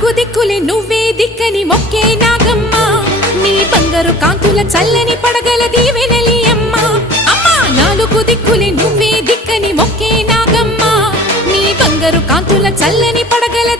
నాలుగు దిక్కులే నువ్వే దిక్కని మొక్కే నాగమ్మ నీ బంగారు కాంతుల చల్లని పడగల దీవెనలి అమ్మ అమ్మా నాలుగు దిక్కులే నువ్వే దిక్కని మొక్కే నాగమ్మ నీ బంగారు కాంతుల చల్లని పడగల